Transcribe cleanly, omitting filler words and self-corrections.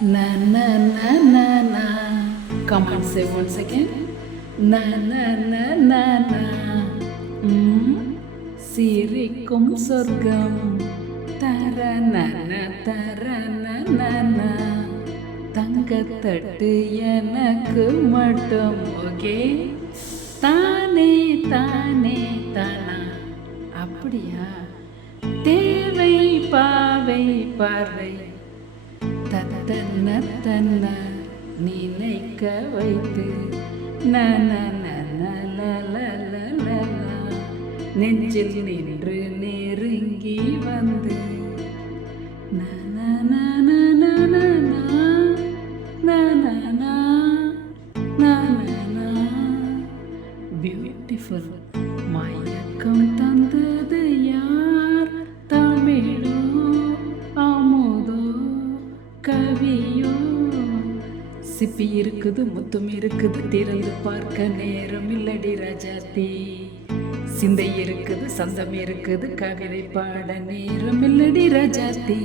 Na na na na na. Come on, say once again. Na na na na na. சிரிக்கும் சொர்க்கம் தரணன தரணன. தங்கத்தட்டு எனக்கு மட்டும் okay. தானே தானே தானா. அப்படியா? தேவை பாவை பார்வை தத்தன்ன தன்ன நினைக்க வைத்து நன நெஞ்சில் நின்று நெருங்கி வந்து பியூட்டிஃபுல். மயக்கம் தந்தது யார்? தமிழோ அமுதோ கவியோ? சிப்பி இருக்குது, முத்தும் இருக்குது, திறந்து பார்க்க நேரம் இல்லடி ராஜாத்தி. சிந்தை இருக்குது, சந்தம் இருக்குது, கவிதை பாட நேரம் இல்லடி ராஜாத்தி.